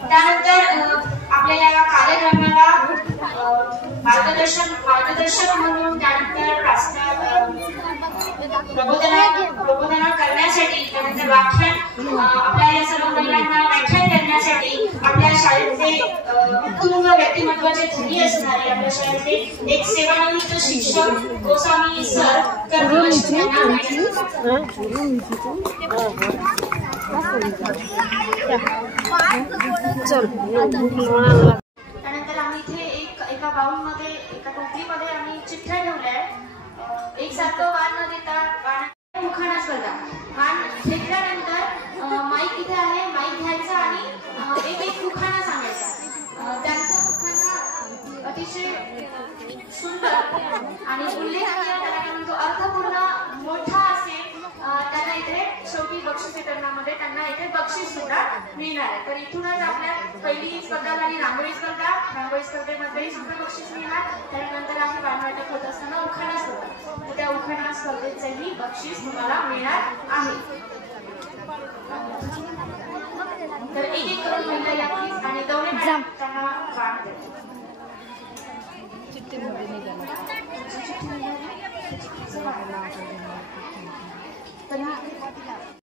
त्यानंतर आपल्या या कार्यक्रमाला मार्गदर्शक म्हणून त्यानंतर प्रबोधन करण्यासाठी त्यानंतर व्याख्यान आपल्या या सर्व महिलांना व्याख्यान करण्यासाठी आपल्या शाळेचे उत्तुंग व्यक्तिमत्वाचे धनी असणारे आपल्या शाळेचे एक सेवानिवृत्त शिक्षक गोस्वामी सर त्यानंतर आम्ही इथे एका बाउल मध्ये एका टोपलीमध्ये आम्ही चिठ्ठ्या ठेवल्या आहेत। एकसारखं वाण न देता मुखाना स्पर्धा वाण फेकल्यानंतर माईक इथे आहे, माईक घ्यायचा आणि एक मुखाना सांगायचा। त्यांचा मुखाना अतिशय सुंदर आणि उल्लेखनीय त्याला अर्थपूर्ण मोठा असेल त्यांना इथे शेवटी बक्षीस वितरणामध्ये त्यांना इथे बक्षीस सुद्धा मिळणार आहे। तर इथूनच आपल्या पहिली स्पर्धा झाली रांगोळी स्पर्धा, रांगोळी स्पर्धेमध्ये सुद्धा बक्षीस मिळणार। त्यानंतर आहे वाणवाटप होत असताना उखाणा स्पर्धा, तर त्या उखाणा स्पर्धेचंही बक्षीस तुम्हाला मिळणार आहे। तर एक करून महिला या प्लीज आणि दौरे त्यांना वाण देतात।